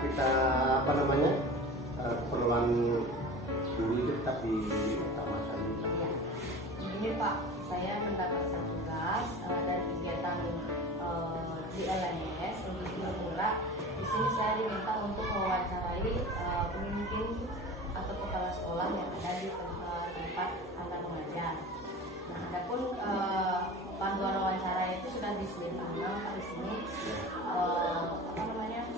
kita apa namanya keperluan dulu itu tetap diutamakan. Ya. Begini Pak, saya mendapatkan tugas dari kegiatan di LMS untuk guru pura. Di sini saya diminta untuk mewawancarai pemimpin atau kepala sekolah yang ada di tempat Anda mengajar. Nah, adapun panduan wawancara itu sudah disediakan Pak di sini. Apa namanya?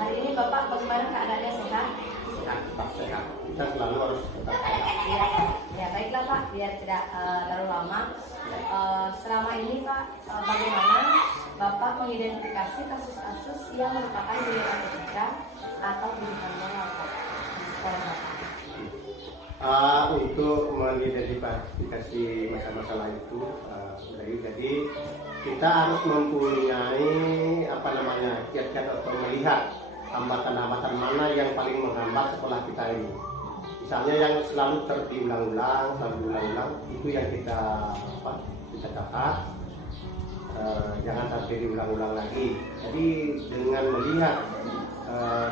Hari ini Bapak bagaimana keadaannya, sehat? Sehat, tetap sehat. Kita selalu harus tetap sehat. Ya, baiklah Pak, biar tidak terlalu lama. Selama ini Pak, bagaimana Bapak mengidentifikasi kasus-kasus yang merupakan pilihan etika atau pilihan moral Pak di sekolah Bapak? Untuk mengidentifikasi masalah-masalah itu, jadi kita harus mempunyai apa namanya kiat-kiat atau melihat hambatan-hambatan mana yang paling menghambat sekolah kita ini. Misalnya yang selalu diulang-ulang, itu yang kita catat. Jangan sampai diulang-ulang lagi. Jadi dengan melihat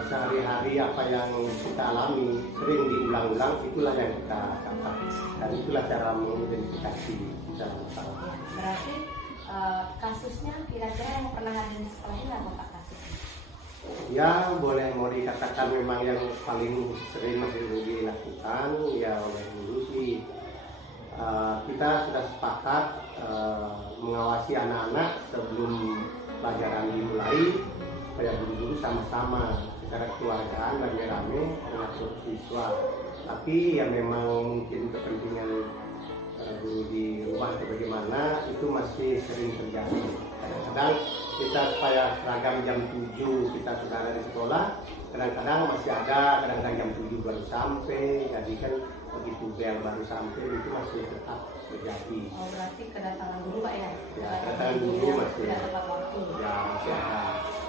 sehari-hari apa yang kita alami sering diulang-ulang, itulah yang kita catat dan itulah cara mengidentifikasi masalah. Berarti kasusnya kira-kira yang pernah ada di sekolah ini apa Pak kasusnya? Ya boleh mau dikatakan memang yang paling sering masih dilakukan ya oleh guru sih. Kita sudah sepakat mengawasi anak-anak sebelum pelajaran dimulai supaya guru-guru sama-sama secara keluargaan rame-rame mengatur siswa. Tapi ya memang mungkin kepentingan guru di rumah atau bagaimana itu masih sering terjadi. Kadang-kadang kita supaya seragam jam 7 kita sudah ada di sekolah, kadang-kadang masih ada, kadang-kadang jam 7 baru sampai, jadi kan begitu bel baru sampai itu masih tetap terjadi. Oh, berarti kedatangan guru Pak ya? Ya, kedatangan guru masih tidak tepat waktu. Ya masih ada.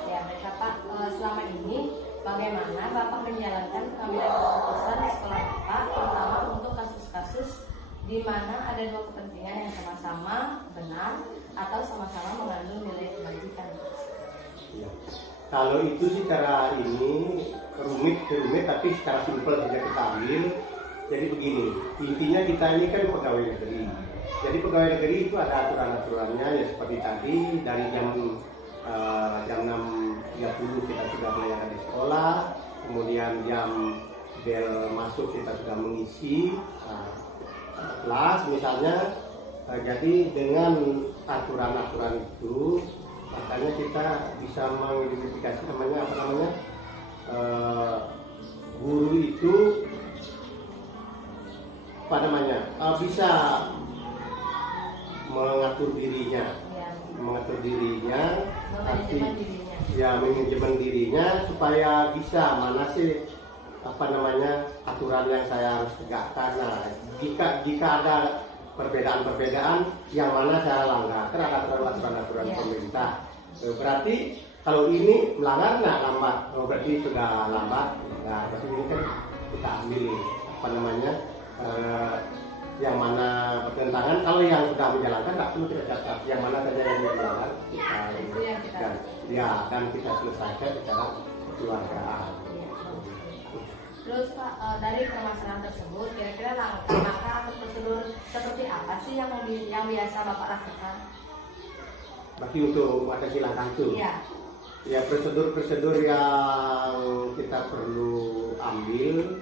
Ya, baiklah Pak, selama ini bagaimana Bapak menjalankan pengambilan keputusan di sekolah Bapak, terutama untuk kasus-kasus di mana ada dua kepentingan yang sama-sama benar atau sama-sama mengandung nilai kebajikan? Ya. Kalau itu sih cara ini rumit tapi secara simpel saja kita ambil. Jadi begini, intinya kita ini kan pegawai negeri. Jadi pegawai negeri itu ada aturan-aturannya ya seperti tadi dari jam 6.30 kita sudah mulai ada di sekolah, kemudian jam bel masuk kita sudah mengisi kelas misalnya. Jadi dengan aturan-aturan itu makanya kita bisa mengidentifikasi guru itu bisa mengatur dirinya, manajemen dirinya supaya bisa mana sih aturan yang saya harus tegakkan. Nah, jika ada perbedaan yang mana saya langgar, kan ada aturan pemerintah. Berarti kalau ini melanggar lambat, berarti sudah lambat. Nah, berarti ini kan kita ambil yang mana bertentangan. Kalau yang sudah menjalankan tidak perlu kita catat, yang mana saja yang melanggar dan kita selesaikan secara kekeluargaan. Terus Pak, dari permasalahan tersebut kira-kira langkah-langkah atau prosedur seperti apa sih yang biasa Bapak lakukan? Berarti untuk mengatasi langkah itu? Iya. Ya, prosedur yang kita perlu ambil.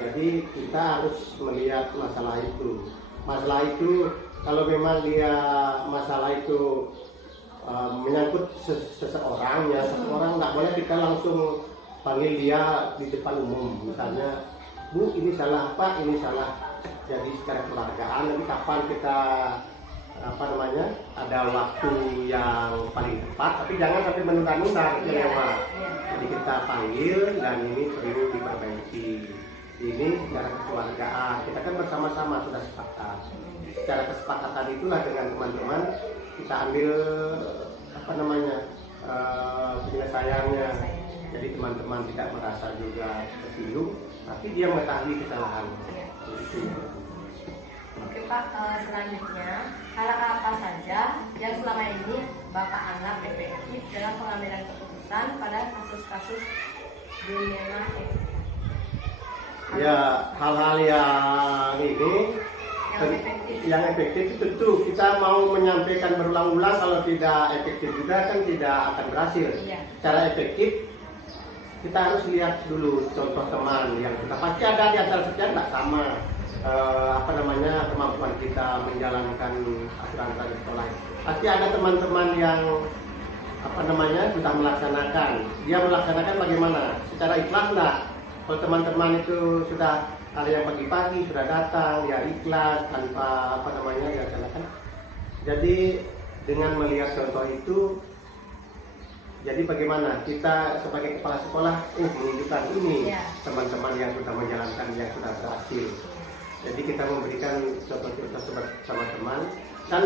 Jadi kita harus melihat masalah itu. Masalah itu kalau memang masalah itu menyangkut seseorang ya, seseorang nggak boleh kita langsung panggil dia di depan umum. Misalnya, Bu, ini salah Pak, ini salah. Jadi secara keluargaan nanti kapan kita ada waktu yang paling tepat, tapi jangan sampai menunda-nunda lewat. Jadi kita panggil dan ini perlu diperbaiki. Ini secara kekeluargaan. Kita kan bersama-sama sudah sepakat. Secara kesepakatan itulah dengan teman-teman kita ambil penyelesaiannya. Jadi teman-teman tidak merasa juga tersinggung, tapi dia mengetahui kesalahan. Oke Pak, selanjutnya hal apa saja yang selama ini Bapak anggap efektif dalam pengambilan keputusan keputusan pada kasus-kasus dilema etika. Ya, hal-hal yang ini yang efektif itu tentu kita mau menyampaikan berulang-ulang, kalau tidak efektif juga kan tidak akan berhasil. Iya. Cara efektif kita harus lihat dulu contoh teman yang sudah pasti ada di antara sekian nggak sama kemampuan kita menjalankan aturan di sekolah. Pasti ada teman-teman yang sudah melaksanakan. Dia melaksanakan bagaimana? Secara ikhlas nggak? Kalau teman-teman itu sudah ada yang pagi-pagi sudah datang, ya ikhlas tanpa dilaksanakan. Jadi dengan melihat contoh itu, jadi bagaimana kita sebagai kepala sekolah menunjukkan ini teman-teman yang sudah menjalankan, yang sudah berhasil. Jadi kita memberikan contoh-contoh sama teman, dan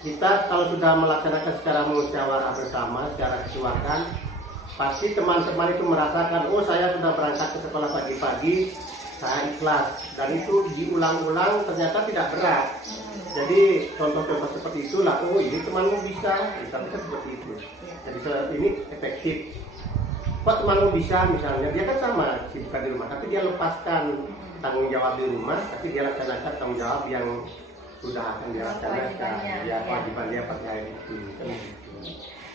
kita kalau sudah melaksanakan secara musyawarah bersama, secara kekeluargaan, pasti teman-teman itu merasakan, oh saya sudah berangkat ke sekolah pagi-pagi, saya ikhlas, dan itu diulang-ulang ternyata tidak berat. Jadi contoh-contoh seperti itulah, oh ini temanmu bisa seperti itu. Jadi ini efektif. Kok temanmu bisa, misalnya dia kan sama sibuk di rumah, tapi dia lepaskan tanggung jawab di rumah, tapi dia laksanakan tanggung jawab yang sudah akan dia laksanakan, kewajiban dia pada hari itu.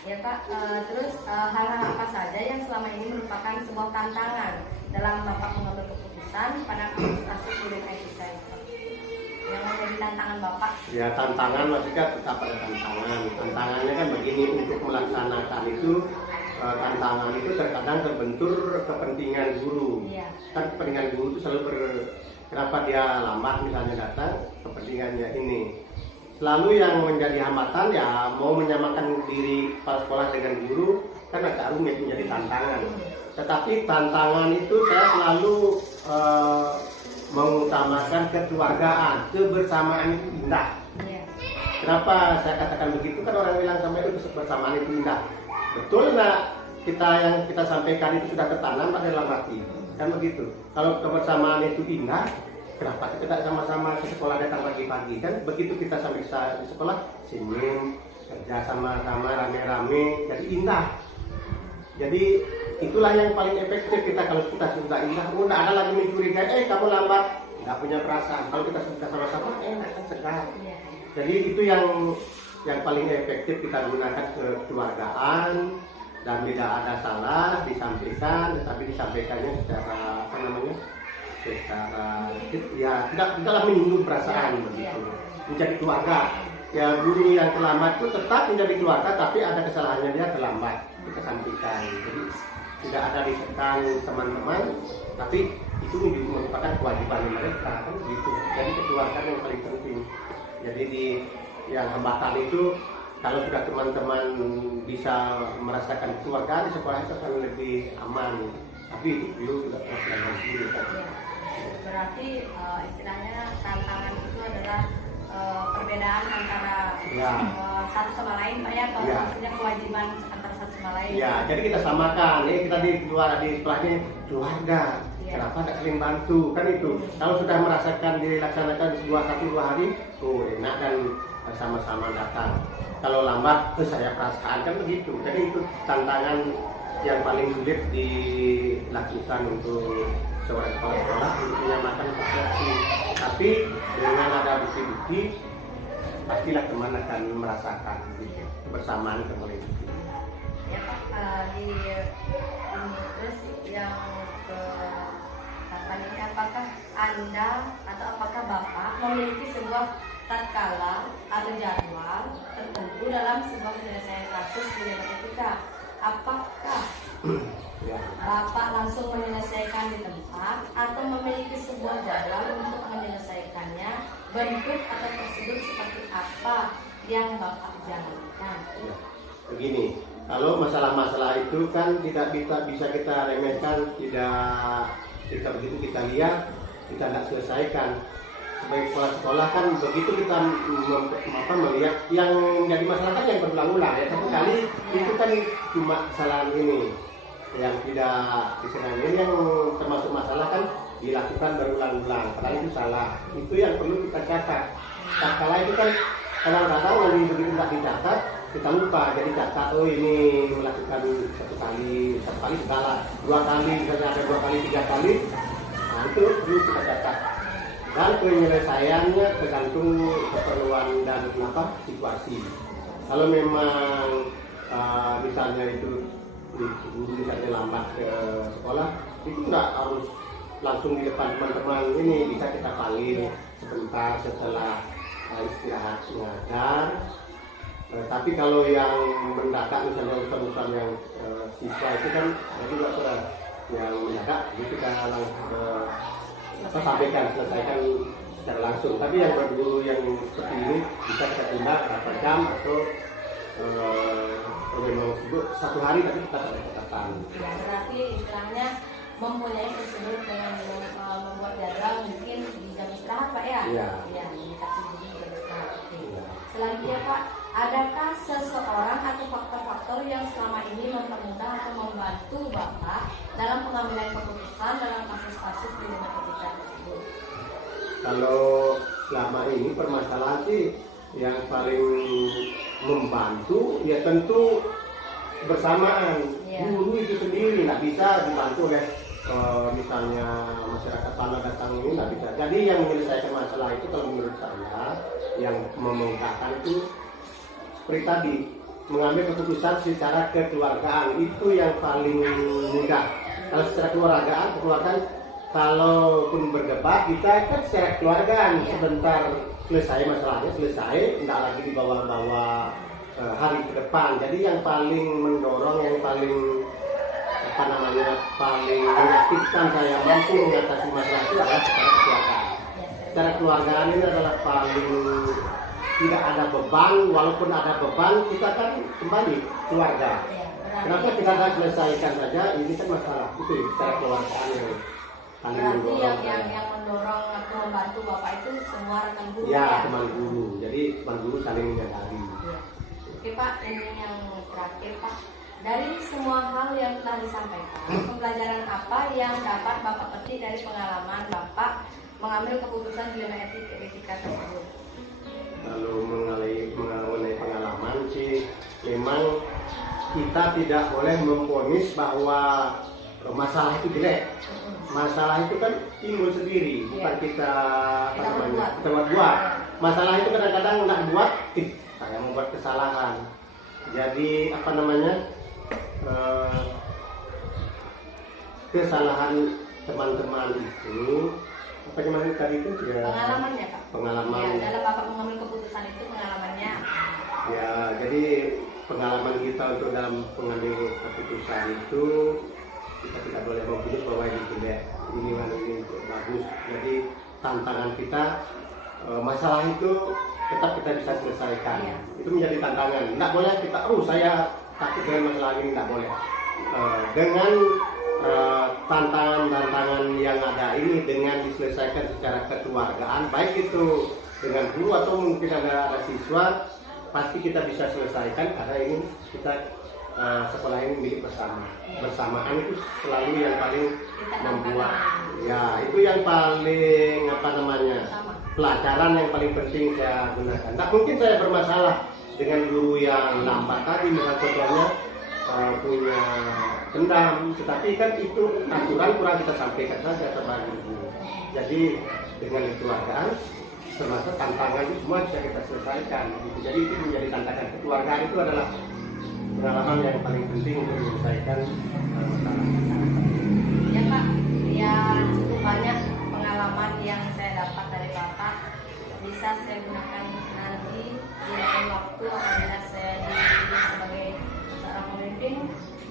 Ya Pak, terus hal-hal apa saja yang selama ini merupakan sebuah tantangan dalam Bapak mengambil keputusan pada kasus dilema etika itu? Yang menjadi tantangan Bapak? Ya, tantangan maksudnya tetap ada tantangan. Tantangannya kan begini, untuk melaksanakan itu tantangan itu terkadang terbentur kepentingan guru. Kan kepentingan guru itu selalu kenapa dia lambat misalnya datang, kepentingannya ini. Selalu yang menjadi hambatan ya mau menyamakan diri kepala sekolah dengan guru kan agak rumit, menjadi tantangan. Tetapi tantangan itu saya selalu mengutamakan kekeluargaan, kebersamaan itu indah. Kenapa saya katakan begitu? Kan orang bilang sampai itu kebersamaan itu indah. Betul nggak? Yang kita sampaikan itu sudah tertanam pada dalam hati, kan begitu. Kalau kebersamaan itu indah, kenapa kita tidak sama-sama ke sekolah datang pagi-pagi? Kan begitu kita sampai di sekolah senyum, kerja sama-sama rame-rame, jadi indah. Jadi itulah yang paling efektif kita kalau kita sudah indah. Tidak ada lagi mencurigai, kamu lambat, nggak punya perasaan. Kalau kita sudah sama-sama, akan segar. Jadi itu yang paling efektif kita gunakan kekeluargaan, dan tidak ada salah disampaikan, tetapi disampaikannya secara tidaklah menyinggung perasaan begitu. Menjadi keluarga. Ya guru yang terlambat itu tetap menjadi keluarga, tapi ada kesalahannya dia terlambat, kita sampaikan. Jadi tidak ada ditekan teman-teman, tapi itu merupakan kewajiban mereka kan gitu. Jadi kekeluargaan yang paling penting. Jadi yang hambatan itu kalau sudah teman-teman bisa merasakan keluarga di sekolah itu akan lebih aman. Tapi itu dulu tidak pernah dulu kan. Berarti istilahnya tantangan itu adalah perbedaan antara satu sama lain, Pak ya, kalau maksudnya kewajiban antara satu sama lain. Ya, jadi kita samakan. Kita di sekolah ini keluarga. Kenapa tidak saling bantu kan itu? Kalau sudah merasakan dilaksanakan sebuah 1-2 hari, enak dan sama-sama datang. Kalau lambat, saya perasaan kan begitu. Jadi itu tantangan yang paling sulit dilakukan untuk seorang kepala sekolah untuk menyamakan persepsi. Tapi dengan ada bukti-bukti, pastilah teman akan merasakan kebersamaan kembali. Ya Pak, terus yang apakah Anda atau apakah Bapak memiliki sebuah tatkala atau jadwal tertentu dalam sebuah penyelesaian kasus dilema etika? Apakah Bapak langsung menyelesaikan di tempat atau memiliki sebuah jadwal untuk menyelesaikannya? Bentuk atau prosedur seperti apa yang Bapak jalankan? Begini, kalau masalah-masalah itu kan tidak bisa kita remehkan, kita begitu kita lihat, kita tidak selesaikan. Sebagai kepala sekolah kan begitu kita melihat yang menjadi masalah kan yang berulang-ulang ya. Satu kali itu kan cuma kesalahan ini yang tidak disenangi, ini yang termasuk masalah kan dilakukan berulang-ulang, padahal itu salah. Itu yang perlu kita catat. Tak kala itu kan kadang-kadang yang begitu tidak dicatat, kita lupa, jadi catat, oh ini melakukan satu kali segala, 2 kali, misalnya ada 2 kali, 3 kali, nah itu perlu kita catat. Dan penyelesaiannya tergantung keperluan dan situasi. Kalau memang misalnya itu misalnya lambat ke sekolah, itu enggak harus langsung di depan teman-teman, ini bisa kita panggil sebentar setelah istirahat mengajar. Tapi kalau yang mendadak misalnya urusan-urusan yang siswa itu kan ada juga yang mendadak, jadi kita langsung selesaikan secara langsung. Tapi yang berguru yang seperti ini bisa kita tunda berapa jam atau memang sibuk 1 hari tapi kita ada catatan. Ya, berarti istilahnya mempunyai prosedur dengan membuat jadwal mungkin di jam istirahat Pak ya? Iya. Ya, dikasih di jam istirahat. Ya. Selanjutnya Pak, adakah seseorang atau faktor-faktor yang selama ini mempermudah atau membantu Bapak dalam pengambilan keputusan dalam kasus-kasus di lingkungan etika tersebut? Kalau selama ini permasalahan sih yang paling membantu ya tentu bersamaan. Ya. Guru itu sendiri nggak bisa dibantu oleh misalnya masyarakat sana datang ini nggak bisa. Jadi yang menyelesaikan masalah itu kalau menurut saya yang memungkinkan itu seperti tadi, mengambil keputusan secara kekeluargaan itu yang paling mudah. Kalau secara kekeluargaan kalaupun berdebat kita kan secara kekeluargaan sebentar selesai masalahnya, selesai, tidak lagi dibawa-bawa hari ke depan. Jadi yang paling mendorong, yang paling paling meyakinkan saya mampu mengatasi masalah itu adalah secara kekeluargaan. Secara kekeluargaan ini adalah paling tidak ada beban, walaupun ada beban kita kan kembali keluarga. Kenapa kita akan selesaikan saja? Ini kan masalah itu secara keluargaan yang paling mendorong. Yang mendorong atau membantu Bapak itu semua rekan guru ya? Teman guru. Jadi teman guru saling menyadari. Ya. Oke Pak, ini yang terakhir Pak. Dari semua hal yang telah disampaikan, pembelajaran apa yang dapat Bapak petik dari pengalaman Bapak mengambil keputusan di dalam etika tersebut? Kalau mengenai pengalaman sih, memang kita tidak boleh memvonis bahwa masalah itu jelek. Masalah itu kan timbul sendiri, bukan kita buat. Masalah itu kadang-kadang nggak buat, saya membuat kesalahan. Jadi kesalahan teman-teman itu tadi itu ya pengalamannya Pak. Pengalaman. Ya, dalam Bapak mengambil keputusan itu pengalamannya. Ya, jadi pengalaman kita untuk dalam pengambil keputusan itu kita tidak boleh mempunyai bahwa ini tidak, ini bagus. Jadi tantangan kita masalah itu tetap kita bisa selesaikan. Ya. Itu menjadi tantangan. Tidak boleh kita, saya takut dengan masalah ini, tidak boleh. Dengan tantangan-tantangan yang ada ini dengan diselesaikan secara kekeluargaan, baik itu dengan guru atau mungkin ada siswa, pasti kita bisa selesaikan karena ini kita sekolah ini milik bersama. Bersamaan itu selalu yang paling membuat, ya itu yang paling pelajaran yang paling penting saya gunakan. Tak mungkin saya bermasalah dengan guru yang lambat tadi, misalnya contohnya punya dendam, tetapi kan itu aturan kurang kita sampaikan saja sebagai guru. Jadi dengan kekeluargaan termasuk tantangan itu semua bisa kita selesaikan. Jadi itu menjadi tantangan kekeluargaan, itu adalah pengalaman yang paling penting untuk menyelesaikan masalah. Ya Pak, ya cukup banyak pengalaman yang saya dapat dari Bapak, bisa saya gunakan nanti di lain waktu apabila saya dipilih sebagai seorang pemimpin,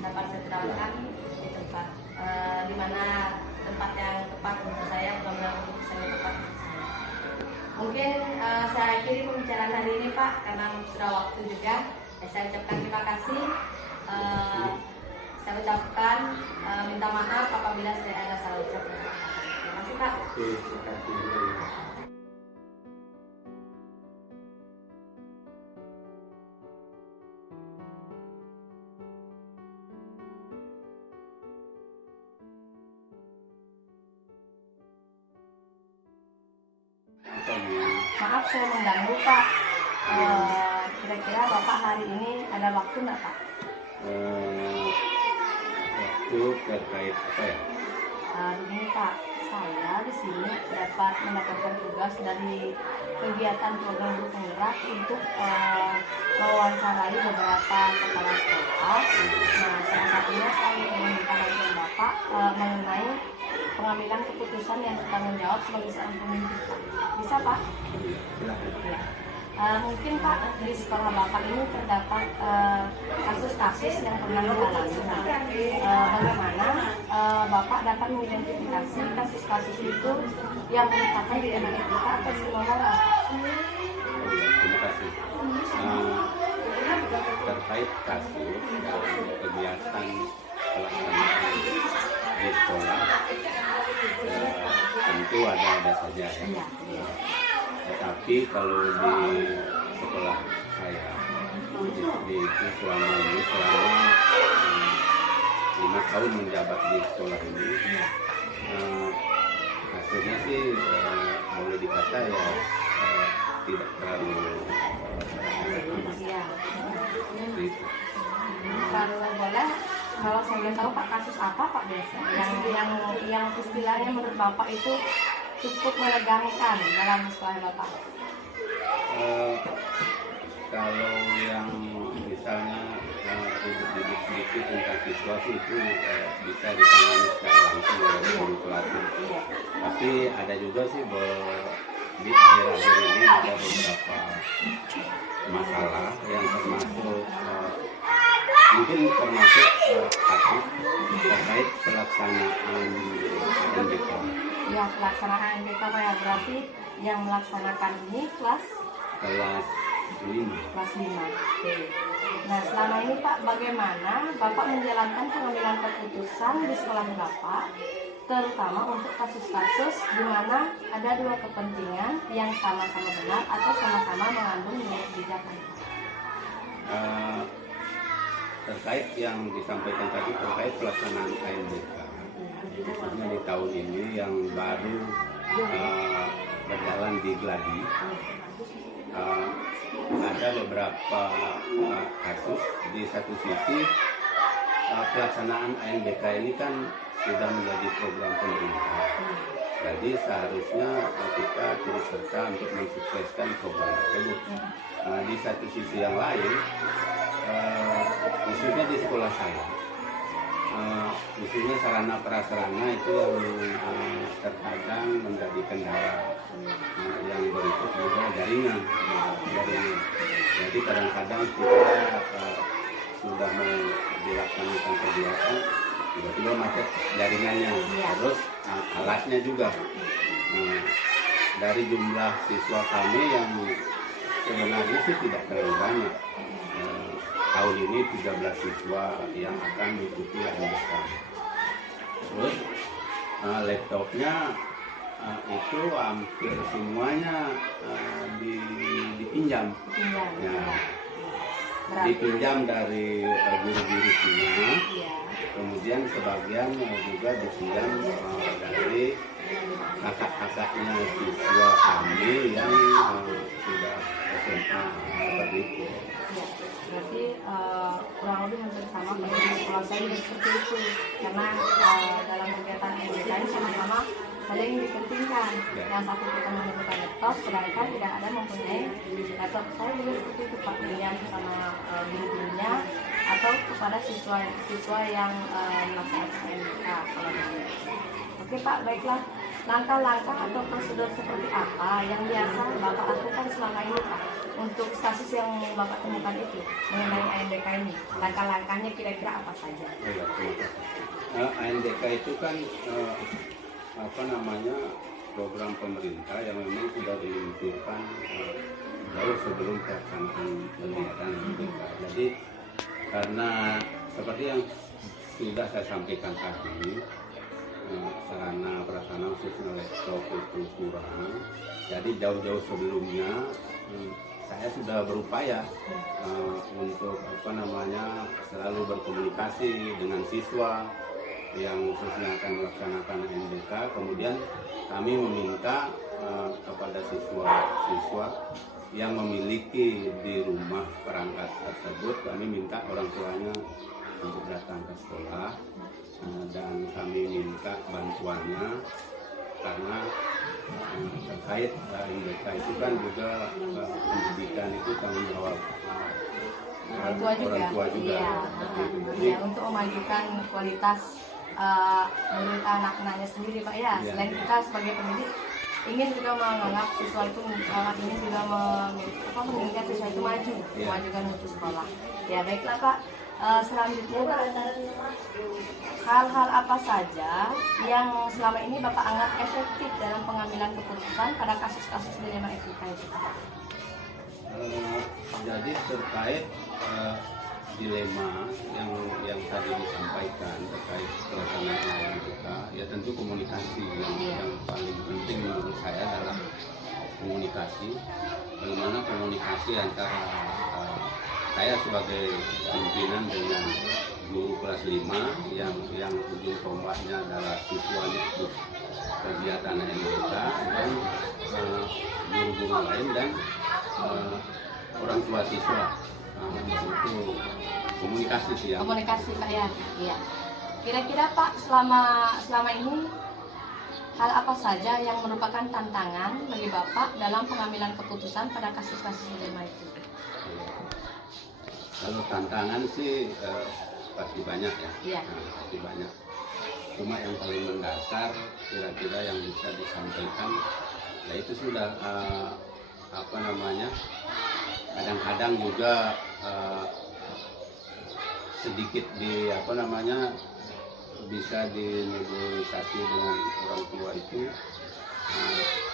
dapat saya terapkan di tempat di mana tempat yang tepat untuk saya, pengambilan keputusan yang tepat untuk saya. Mungkin saya akhiri pembicaraan hari ini Pak, karena sudah waktu juga. Saya ucapkan terima kasih. Saya ucapkan minta maaf apabila saya ada salah ucap. Terima kasih Pak. Terima kasih. Maaf saya mengganggu Pak. kira-kira Bapak hari ini ada waktu nggak Pak? Waktu terkait apa ya? Begini Pak, saya di sini mendapatkan tugas dari kegiatan program penggerak untuk mewawancarai beberapa kepala sekolah. Nah, salah satunya saya ingin minta bantuan Bapak mengenai pengambilan keputusan yang bertanggung jawab sebagai seorang pemimpin Pak. Bisa Pak? Silakan. Ya. Mungkin Pak di sekolah Bapak ini terdapat kasus-kasus yang pernah dialami. Bagaimana Bapak dapat mengidentifikasi kasus-kasus itu yang merupakan dilema etika atau skema moral? Terima kasih. Terkait kasus dalam kegiatan pelaksanaan di sekolah, tentu ada saja ya. Tetapi kalau di sekolah saya itu selama 5 tahun menjabat di sekolah ini, hasilnya sih boleh dikata ya tidak terlalu Iya. Kalau boleh, kalau saya boleh tahu Pak, kasus apa Pak biasa yang istilahnya menurut Bapak itu cukup menegangkan dalam sekolah Bapak? Kalau yang misalnya ribut-ribut sedikit tentang situasi itu bisa ditangani secara langsung oleh guru pelatih. Tapi ada juga sih di akhir-akhir ini ada beberapa masalah yang termasuk kasus terkait pelaksanaan NBK. Ya, pelaksanaan NBK ya, berarti yang melaksanakan ini kelas 5. Oke. Nah, selama ini Pak, bagaimana Bapak menjalankan pengambilan keputusan di sekolah Bapak, terutama untuk kasus-kasus di mana ada dua kepentingan yang sama-sama benar atau sama-sama mengandung nilai kebijakan? Terkait yang disampaikan tadi terkait pelaksanaan ANBK, khususnya di tahun ini yang baru berjalan di Gladi, ada beberapa kasus. Di satu sisi pelaksanaan ANBK ini kan sudah menjadi program pemerintah, jadi seharusnya kita turut serta untuk mensukseskan program tersebut. Nah, di satu sisi yang lain, khususnya di sekolah saya, khususnya sarana prasarana itu yang terkadang menjadi kendala. Yang berikut juga jaringan. Jadi kadang-kadang kita sudah mau dilaksanakan kegiatan, tiba-tiba macet jaringannya, terus alatnya juga. Dari jumlah siswa kami yang sebenarnya sih tidak terlalu banyak. Tahun ini 13 siswa yang akan mengikuti ANBK. Terus laptopnya itu hampir semuanya dipinjam. Dipinjam dari guru-guru Cina, kemudian sebagian juga dipinjam dari kakak-kakaknya siswa kami yang sudah SMA seperti itu. Berarti kurang lebih hampir sama kalau saya juga seperti itu, karena dalam kegiatan NBK ini sama-sama saling dipentingkan. Yang satu kita menggunakan laptop, sedangkan tidak ada mempunyai laptop. Saya juga seperti itu Pak, pilihan sama guru-gurunya atau kepada siswa yang melaksanakan NBK kalau begitu. Oke Pak, baiklah. Langkah-langkah atau prosedur seperti apa yang biasa Bapak lakukan selama ini Pak untuk kasus yang Bapak temukan itu mengenai ANBK ini? Langkah-langkahnya kira-kira apa saja? ANBK itu kan program pemerintah yang memang sudah diluncurkan jauh sebelum pelaksanaan kegiatan ANBK. Jadi karena seperti yang sudah saya sampaikan tadi, sarana prasarana khususnya laptop itu kurang. Jadi jauh-jauh sebelumnya saya sudah berupaya untuk selalu berkomunikasi dengan siswa yang khususnya akan melaksanakan ANBK. Kemudian kami meminta kepada siswa yang memiliki di rumah perangkat tersebut, kami minta orang tuanya untuk datang ke sekolah. Dan kami minta bantuannya karena terkait MBK itu kan juga pendidikan itu tanggung jawab orang tua juga. Iya. Jadi, Untuk memajukan kualitas menurut anak-anaknya sendiri Pak ya. Iya. Selain kita sebagai pendidik ingin juga menganggap siswa itu ingin juga menginginkan siswa itu maju, Iya. memajukan mutu sekolah. Ya baiklah Pak. Selanjutnya Pak, hal-hal apa saja yang selama ini Bapak anggap efektif dalam pengambilan keputusan pada kasus-kasus dilema etika itu Pak? Jadi terkait dilema yang tadi disampaikan terkait pelaksanaan MBK, ya tentu komunikasi yang paling penting menurut saya adalah komunikasi. Bagaimana komunikasi antara saya sebagai pimpinan dengan guru kelas 5 yang ujung tombaknya adalah siswa ikut kegiatan MBK dan guru-guru lain dan orang tua siswa. Itu komunikasi sih ya. Komunikasi Pak ya. Iya. Kira-kira Pak selama ini hal apa saja yang merupakan tantangan bagi Bapak dalam pengambilan keputusan pada kasus-kasus dilema itu? Kalau tantangan sih pasti banyak ya. Iya. Pasti banyak. Cuma yang paling mendasar kira-kira yang bisa disampaikan, ya itu sudah kadang-kadang juga sedikit bisa dinegosiasi dengan orang tua itu.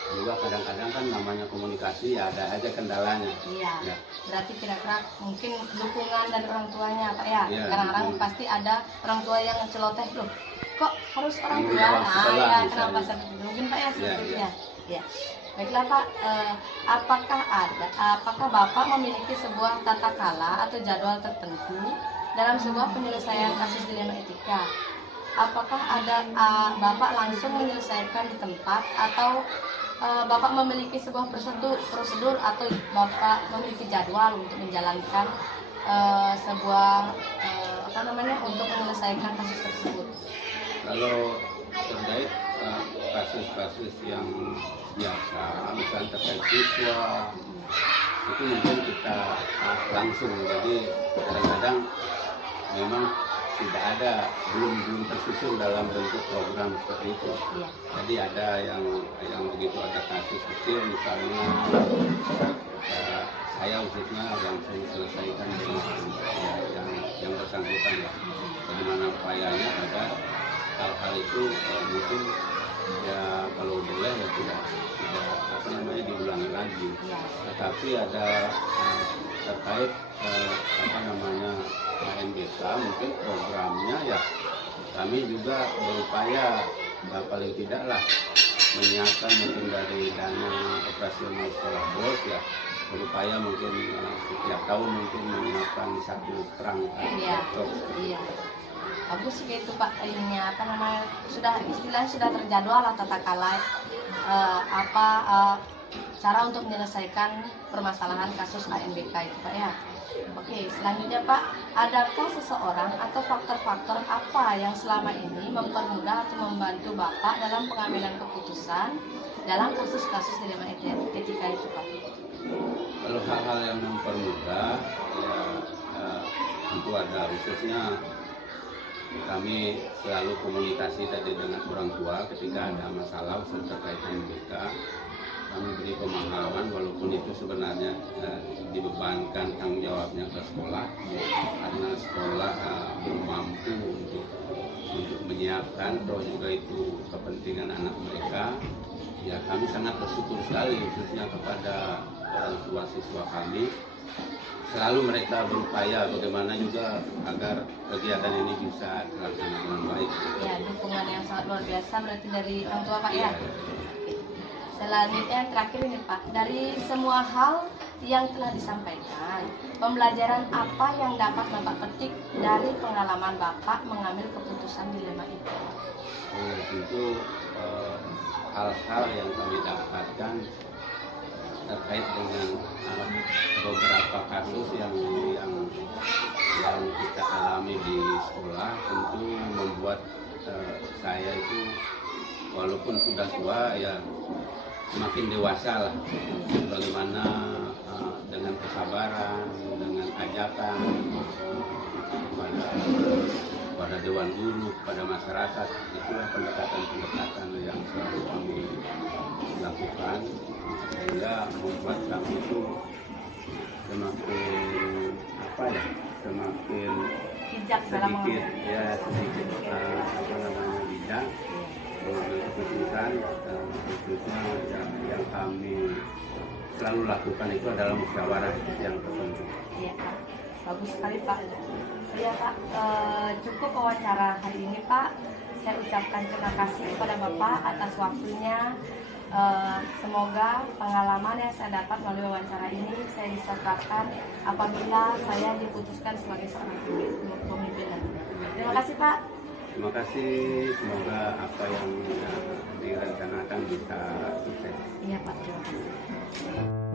Juga kadang-kadang kan namanya komunikasi ya ada aja kendalanya. Iya. Ya. Berarti kira-kira mungkin dukungan dari orang tuanya Pak ya. Iya, Kadang-kadang dukungan. pasti ada orang tua yang celoteh loh. Kok harus orang Ini tua? dalam sekolah Ya misalnya. kenapa seperti itu? Mungkin Pak ya seperti itu Iya. ya. Ya. Baiklah Pak, apakah Bapak memiliki sebuah tata kala atau jadwal tertentu dalam sebuah penyelesaian kasus dilema etika? Apakah Bapak langsung menyelesaikan di tempat atau Bapak memiliki sebuah prosedur atau Bapak memiliki jadwal untuk menjalankan sebuah untuk menyelesaikan kasus tersebut? Kalau terkait kasus-kasus yang biasa, misalnya terkait siswa, itu mungkin kita langsung. Jadi kadang-kadang memang tidak ada, belum tersusun dalam bentuk program seperti itu. Iya. Jadi ada yang begitu ada kasus kecil misalnya, saya khususnya langsung selesaikan dengan yang bersangkutan ya. Bagaimana upayanya agar hal-hal itu mungkin ya kalau boleh ya tidak diulangi lagi. Iya. Tetapi ada terkait MBK mungkin programnya ya kami juga berupaya paling tidaklah menyiapkan mungkin dari dana operasional sekolah BOS ya, berupaya mungkin setiap tahun mungkin menyiapkan satu perangkat laptop. Iya. Bagus gitu Pak, ininya istilahnya sudah terjadwal lah tata kala cara untuk menyelesaikan permasalahan kasus AMBK itu Pak ya. Oke, selanjutnya Pak, adakah seseorang atau faktor-faktor apa yang selama ini mempermudah atau membantu Bapak dalam pengambilan keputusan dalam kasus-kasus dilema etika itu Pak? Kalau hal-hal yang mempermudah ya tentu ada, khususnya kami selalu komunikasi tadi dengan orang tua ketika ada masalah terkait MBK. Kami beri pemahaman walaupun itu sebenarnya dibebankan tanggung jawabnya ke sekolah karena sekolah belum mampu untuk menyiapkan, atau juga itu kepentingan anak mereka. Ya kami sangat bersyukur sekali khususnya kepada orang tua siswa kami. Selalu mereka berupaya bagaimana juga agar kegiatan ini bisa terlaksana dengan baik. Ya, dukungan yang sangat luar biasa berarti dari orang tua Pak ya. Selanjutnya terakhir ini Pak, dari semua hal yang telah disampaikan, pembelajaran apa yang dapat Bapak petik dari pengalaman Bapak mengambil keputusan dilema itu? Tentu hal-hal yang kami dapatkan terkait dengan beberapa kasus yang kita alami di sekolah, tentu membuat saya itu walaupun sudah tua ya semakin dewasa lah, bagaimana dengan kesabaran, dengan ajakan pada dewan guru, pada masyarakat, itulah pendekatan-pendekatan yang selalu kami lakukan, sehingga membuat kami itu semakin semakin bijak dalam sedikit mengambil. bijak mengambil keputusan. Khususnya yang kami selalu lakukan itu adalah musyawarah yang tertentu. Iya Pak, bagus sekali Pak. Iya Pak, cukup wawancara hari ini Pak. Saya ucapkan terima kasih kepada Bapak atas waktunya. Semoga pengalaman yang saya dapat melalui wawancara ini saya bisa terapkan apabila saya diputuskan sebagai seorang pemimpin. Terima kasih Pak. Terima kasih, semoga apa yang direncanakan bisa sukses. Iya Pak, terima kasih.